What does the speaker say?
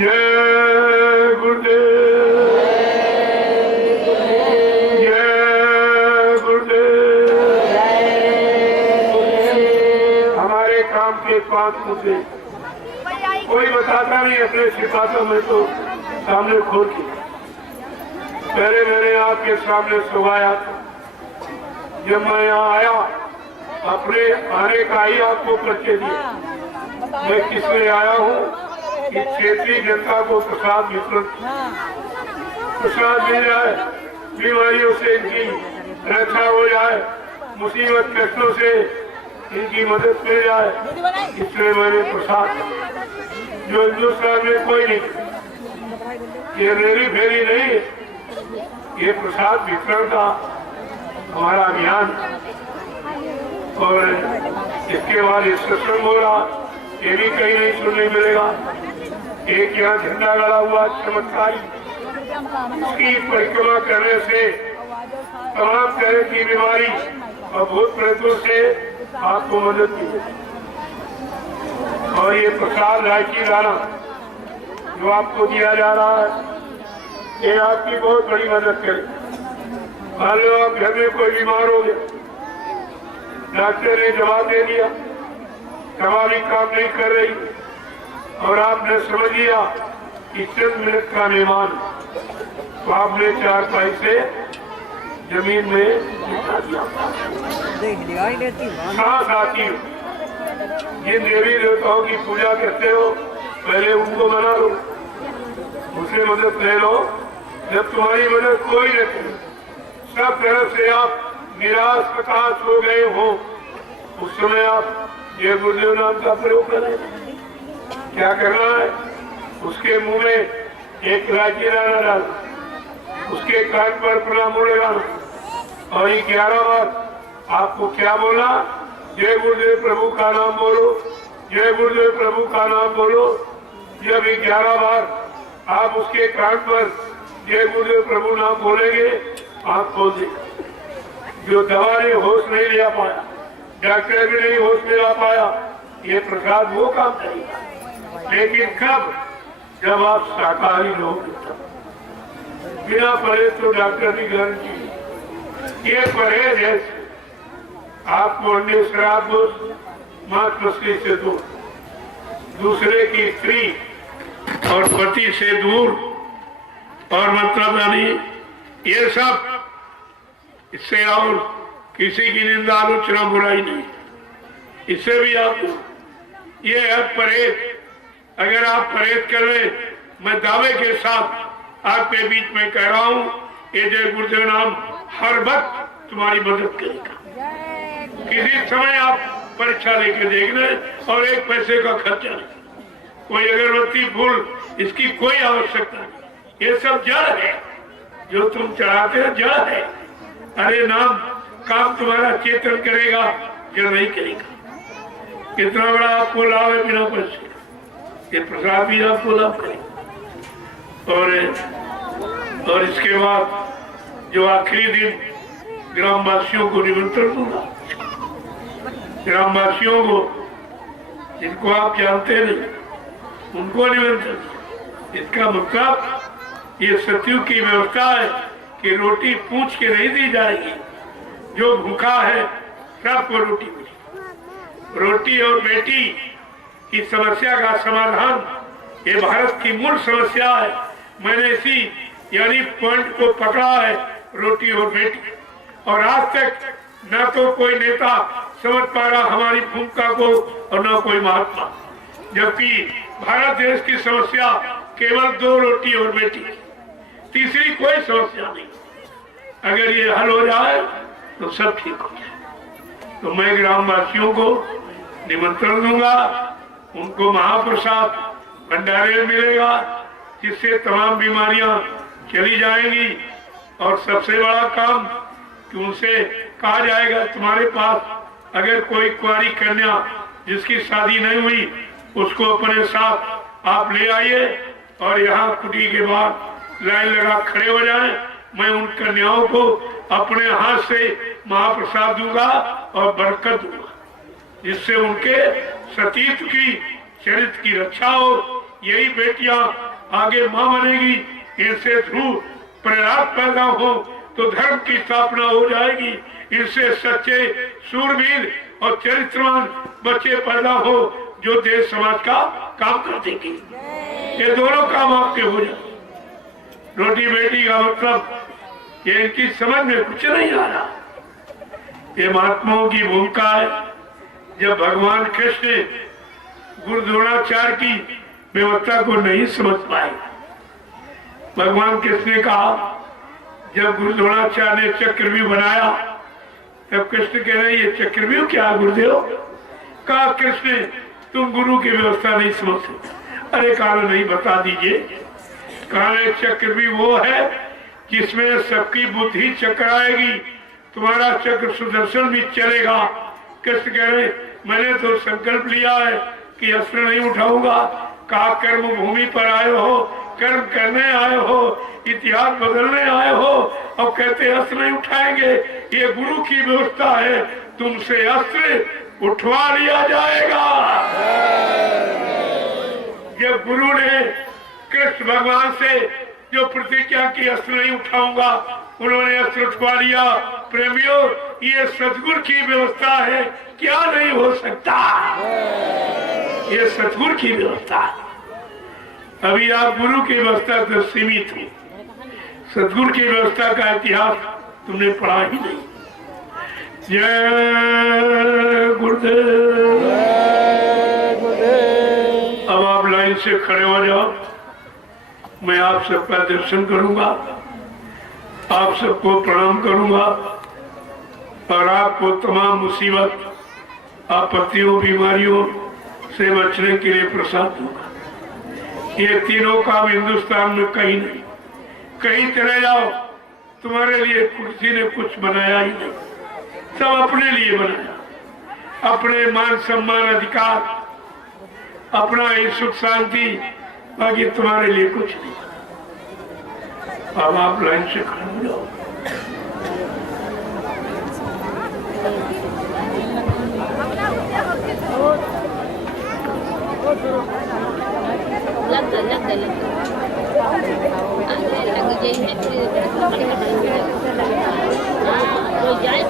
जय गुरुदेव, जय गुरुदेव। हमारे काम के 5 मुद्दे कोई बताता नहीं अपने सिफातों में तो सामने खोल के। पहले मैंने आपके सामने सुनाया था, जब मैं यहाँ आया अपने आने का ही आपको परिचय दिया। मैं किस लिए आया हूँ कि क्षेत्रीय जनता को प्रसाद वितरण, प्रसाद मिल जाए, बीमारियों से इनकी रक्षा हो जाए, मुसीबत कष्टों से इनकी मदद मिल जाए, इसलिए मैंने प्रसाद, जो हिंदुस्तान में कोई नहीं, ये रेली फेरी नहीं, ये प्रसाद वितरण का हमारा अभियान। और इसके बाद इस सत्संग हो रहा, ये भी कहीं नहीं सुनने मिलेगा। एक यहाँ झंडा गड़ा हुआ चमत्कारी, उसकी परिक्रमा करने से तमाम तरह की बीमारी और भूत प्रेतों से आपको मदद मिलेगी। और ये प्रसाद राखी दाना जो आपको दिया जा रहा है, ये आपकी बहुत बड़ी मदद करे। मान लो आप घर में कोई बीमार हो गया, डॉक्टर ने जवाब दे दिया, दवा भी काम नहीं कर रही, और आपने समझ लिया कि चंद मिनट का मेहमान, तो आपने 4 पैसे जमीन में बिठा दिया। सांस आती हो, जिन देवी देवताओं की पूजा करते हो पहले उनको मना लो, उनसे मदद ले लो। जब तुम्हारी मदद कोई न करे, सब तरफ से आप निराश हताश हो गए हो, उस समय आप ये गुरुदेव नाम का प्रयोग करें। क्या करना है, उसके मुंह में एक इलायची दाना डाल, उसके कान पर प्रणाम लगाना, और ये 11 बार आपको क्या बोला, जय गुरुदेव प्रभु का नाम बोलो, जय गुरुदेव प्रभु का नाम बोलो। जब 11 बार आप उसके कान पर जय गुरुदेव प्रभु नाम बोलेंगे, आप खोल देगा। जो दवा ने होश नहीं लिया पाया, डॉक्टर भी नहीं होश में ला पाया, ये प्रसाद वो काम करेगा। लेकिन कब, जब आप शाकाहारी लोग, बिना परहेज तो डॉक्टर की गारंटी, ये परहेज है आपको अंडे शराब मांस मछली से दूर, दूसरे की स्त्री और पति से दूर, और मतलब नहीं ये सब, इससे और किसी की निंदा आलोचना बुराई नहीं, इससे भी आप, ये है परहेज। अगर आप परहेज कर ले, मैं दावे के साथ आपके बीच में कह रहा हूँ, ये जय गुरुदेव नाम हर वक्त तुम्हारी मदद करेगा। किसी समय आप परीक्षा लेकर देख लें, और 1 पैसे का खर्चा नहीं, कोई अगरबत्ती फूल, इसकी कोई आवश्यकता नहीं। ये सब जड़ है, जो तुम चढ़ाते हो जड़ है। अरे नाम काम तुम्हारा चेतन करेगा, जड़ नहीं करेगा। कितना बड़ा आपको लाभ है बिना पैसे, ये प्रसाद भी आपको लाभ करेगा। और इसके बाद जो आखिरी दिन ग्रामवासियों को निमंत्रण दूंगा, ग्रामवासियों को जिनको आप जानते नहीं, उनको निमंत्रण। इसका मतलब ये सतयुग की व्यवस्था है कि रोटी पूछ के नहीं दी जाएगी, जो भूखा है सबको रोटी मिलेगी। रोटी और बेटी की समस्या का समाधान ये भारत की मूल समस्या है। मैंने इसी यानी पॉइंट को पकड़ा है, रोटी और बेटी। और आज तक न तो कोई नेता समझ पा रहा हमारी भूमिका को, और न कोई महात्मा, जबकि भारत देश की समस्या केवल 2 रोटी और बेटी, तीसरी कोई समस्या नहीं। अगर ये हल हो जाए तो सब ठीक हो जाए। तो मैं ग्रामवासियों को निमंत्रण दूंगा, उनको महाप्रसाद भंडारे में मिलेगा, जिससे तमाम बीमारियां चली जाएंगी। और सबसे बड़ा काम कि उनसे कहा जाएगा, तुम्हारे पास अगर कोई कुंवारी कन्या जिसकी शादी नहीं हुई, उसको अपने साथ आप ले आइए, और यहाँ कुटी के बाहर लाइन लगा खड़े हो जाएं। मैं उन कन्याओं को अपने हाथ से महाप्रसाद दूंगा और बरकत दूंगा, जिससे उनके सतीत्व की, चरित्र की रक्षा हो। यही बेटियां आगे माँ बनेगी, इनसे ध्रुव प्रहलाद पैदा हो तो धर्म की स्थापना हो जाएगी, इनसे सच्चे सूरवीर और चरित्रवान बच्चे पैदा हो जो देश समाज का काम कर देंगे। ये दोनों काम आपके हो जाए। रोटी बेटी का मतलब ये इनकी समझ में कुछ नहीं आ रहा। ये महात्माओं की भूमिका है। जब भगवान कृष्ण गुरु द्रोणाचार्य की व्यवस्था को नहीं समझ पाए, भगवान कृष्ण ने कहा, जब गुरु द्रोणाचार्य ने चक्रव्यूह बनाया तब कृष्ण कह रहे ये चक्रव्यूह क्या गुरुदेव? कहा कृष्ण तुम गुरु की व्यवस्था नहीं समझ सकते। अरे कारण नहीं, बता दीजिए। कारण चक्रव्यूह वो है जिसमें सबकी बुद्धि चकराएगी, तुम्हारा चक्र सुदर्शन भी चलेगा। कृष्ण कह रहे मैंने तो संकल्प लिया है कि अस्त्र नहीं उठाऊंगा। कहा कर्म भूमि पर आए हो, कर्म करने आए हो, इतिहास बदलने आए हो और कहते अस्त्र नहीं उठाएंगे। ये गुरु की व्यवस्था है, तुमसे अस्त्र उठवा लिया जाएगा। जब गुरु ने कृष्ण भगवान से जो प्रतिज्ञा की अस्त्र नहीं उठाऊंगा, उन्होंने अस्त्र उठवा लिया। प्रेमियों, ये सतगुरु की व्यवस्था है, क्या नहीं हो सकता? ये सतगुरु की व्यवस्था है। अभी आप गुरु की व्यवस्था से सीमित हो, सतगुरु की व्यवस्था का इतिहास तुमने पढ़ा ही नहीं। जय गुरुदेव। अब आप लाइन से खड़े हो जाओ, मैं आप सबका दर्शन करूंगा, आप सबको प्रणाम करूंगा और आपको तमाम मुसीबत, आपत्तियों, बीमारियों से बचने के लिए प्रसाद दूंगा। ये तीनों काम हिंदुस्तान में कहीं नहीं। कहीं चले जाओ, तुम्हारे लिए कुर्सी ने कुछ बनाया ही नहीं, सब अपने लिए बनाया। अपने मान सम्मान अधिकार, अपना ही सुख शांति, बाकी तुम्हारे लिए कुछ नहीं। अब आप लाइन से खड़े हो जाओ। लग जाए